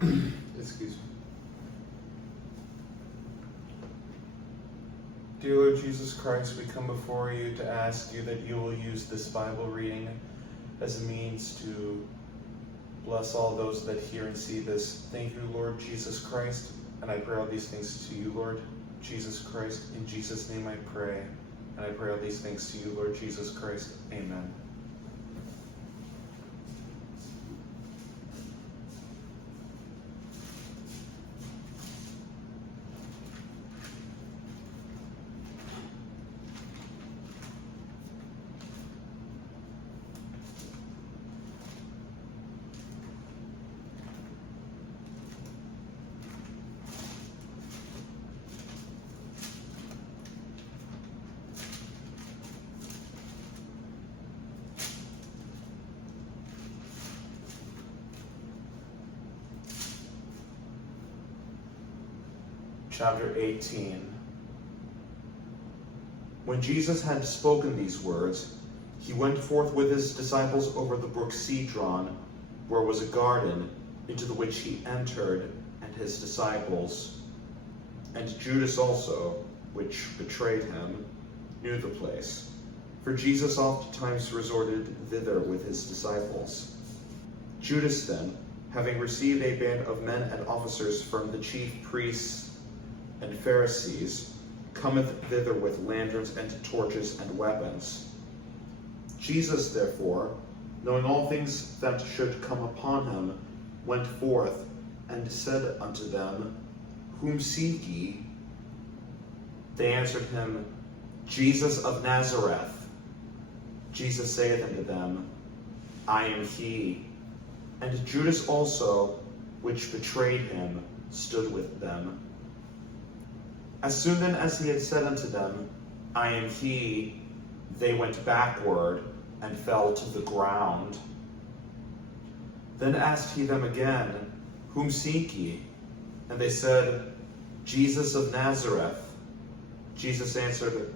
Excuse me. Dear Lord Jesus Christ, we come before you to ask you that you will use this Bible reading as a means to bless all those that hear and see this. Thank you, Lord Jesus Christ, and I pray all these things to you, Lord Jesus Christ. In Jesus' name I pray, and I pray all these things to you, Lord Jesus Christ. Amen. Chapter 18. When Jesus had spoken these words, he went forth with his disciples over the brook Cedron, where was a garden, into the which he entered, and his disciples. And Judas also, which betrayed him, knew the place, for Jesus oftentimes resorted thither with his disciples. Judas then, having received a band of men and officers from the chief priests and Pharisees, cometh thither with lanterns and torches and weapons. Jesus therefore, knowing all things that should come upon him, went forth, and said unto them, Whom seek ye? They answered him, Jesus of Nazareth. Jesus saith unto them, I am he. And Judas also, which betrayed him, stood with them. As soon then as he had said unto them, I am he, they went backward, and fell to the ground. Then asked he them again, Whom seek ye? And they said, Jesus of Nazareth. Jesus answered,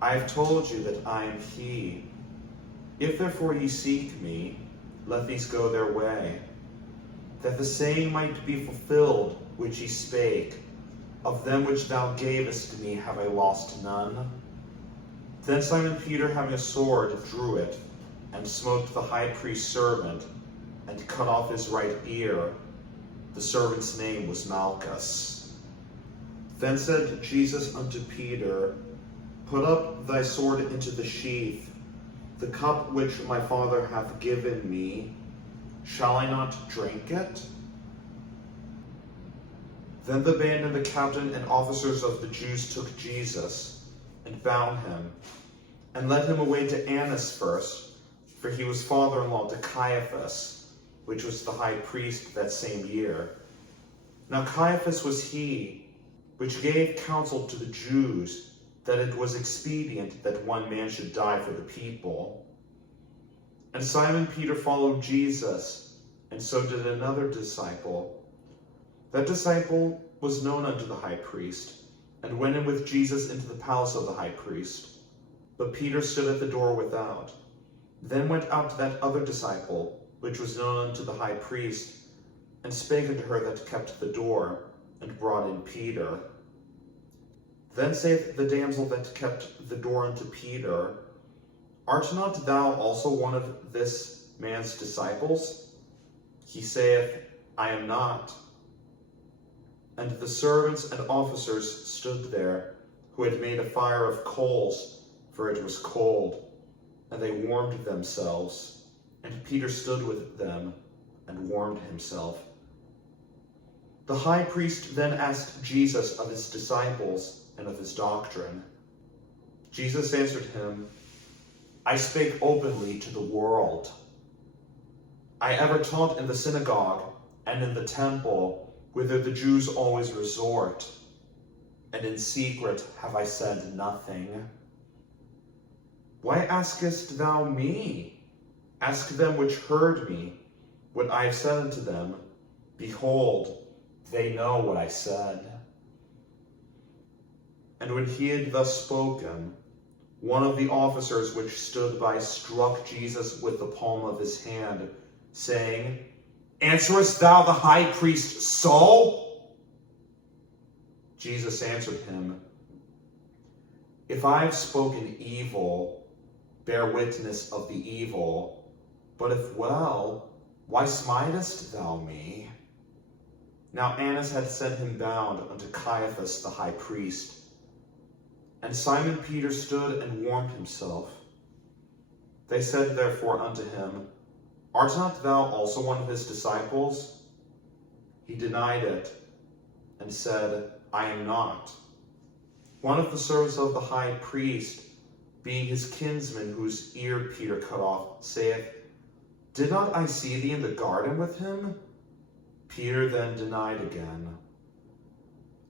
I have told you that I am he. If therefore ye seek me, let these go their way, that the saying might be fulfilled which ye spake, Of them which thou gavest to me have I lost none. Then Simon Peter, having a sword, drew it, and smote the high priest's servant, and cut off his right ear. The servant's name was Malchus. Then said Jesus unto Peter, Put up thy sword into the sheath. The cup which my Father hath given me, shall I not drink it? Then the band and the captain and officers of the Jews took Jesus, and bound him, and led him away to Annas first, for he was father-in-law to Caiaphas, which was the high priest that same year. Now Caiaphas was he which gave counsel to the Jews that it was expedient that one man should die for the people. And Simon Peter followed Jesus, and so did another disciple. That disciple was known unto the high priest, and went in with Jesus into the palace of the high priest. But Peter stood at the door without. Then went out that other disciple, which was known unto the high priest, and spake unto her that kept the door, and brought in Peter. Then saith the damsel that kept the door unto Peter, Art not thou also one of this man's disciples? He saith, I am not. And the servants and officers stood there, who had made a fire of coals, for it was cold, and they warmed themselves. And Peter stood with them, and warmed himself. The high priest then asked Jesus of his disciples and of his doctrine. Jesus answered him, I spake openly to the world. I ever taught in the synagogue and in the temple, whither the Jews always resort, and in secret have I said nothing. Why askest thou me? Ask them which heard me, what I have said unto them. Behold, they know what I said. And when he had thus spoken, one of the officers which stood by struck Jesus with the palm of his hand, saying, Answerest thou the high priest so? Jesus answered him, If I have spoken evil, bear witness of the evil. But if well, why smitest thou me? Now Annas had sent him bound unto Caiaphas the high priest. And Simon Peter stood and warmed himself. They said therefore unto him, Art not thou also one of his disciples? He denied it, and said, I am not. One of the servants of the high priest, being his kinsman whose ear Peter cut off, saith, Did not I see thee in the garden with him? Peter then denied again,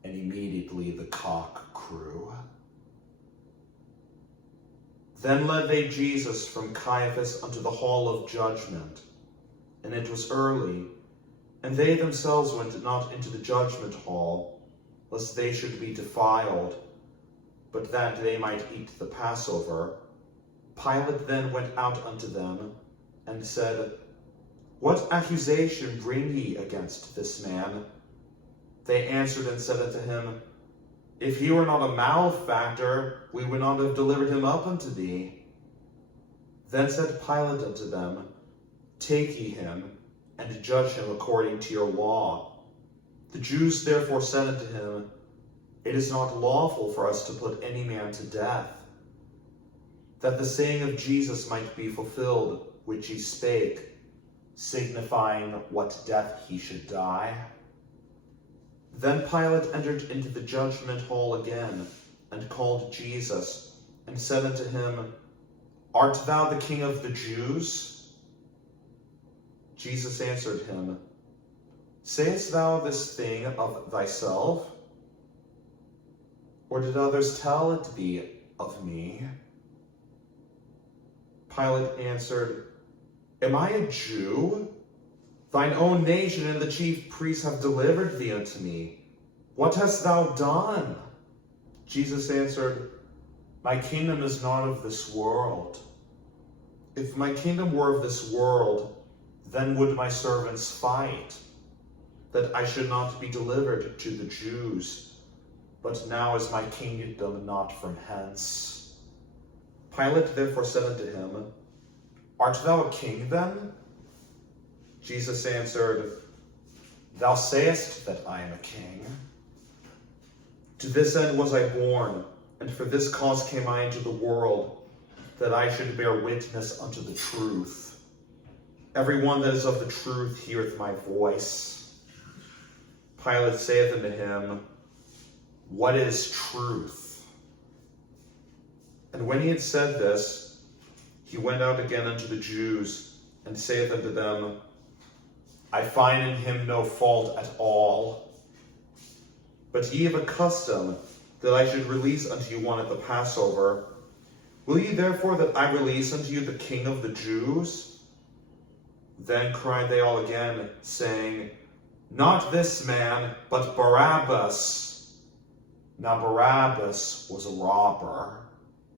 and immediately the cock crew. Then led they Jesus from Caiaphas unto the hall of judgment. And it was early, and they themselves went not into the judgment hall, lest they should be defiled, but that they might eat the Passover. Pilate then went out unto them, and said, What accusation bring ye against this man? They answered and said unto him, If he were not a malefactor, we would not have delivered him up unto thee. Then said Pilate unto them, Take ye him, and judge him according to your law. The Jews therefore said unto him, It is not lawful for us to put any man to death, that the saying of Jesus might be fulfilled, which he spake, signifying what death he should die. Then Pilate entered into the judgment hall again, and called Jesus, and said unto him, Art thou the King of the Jews? Jesus answered him, Sayest thou this thing of thyself? Or did others tell it thee of me? Pilate answered, Am I a Jew? Thine own nation and the chief priests have delivered thee unto me. What hast thou done? Jesus answered, My kingdom is not of this world. If my kingdom were of this world, then would my servants fight, that I should not be delivered to the Jews. But now is my kingdom not from hence. Pilate therefore said unto him, Art thou a king then? Jesus answered, Thou sayest that I am a king. To this end was I born, and for this cause came I into the world, that I should bear witness unto the truth. Every one that is of the truth heareth my voice. Pilate saith unto him, What is truth? And when he had said this, he went out again unto the Jews, and saith unto them, I find in him no fault at all. But ye have a custom that I should release unto you one at the Passover. Will ye therefore that I release unto you the King of the Jews? Then cried they all again, saying, Not this man, but Barabbas. Now Barabbas was a robber.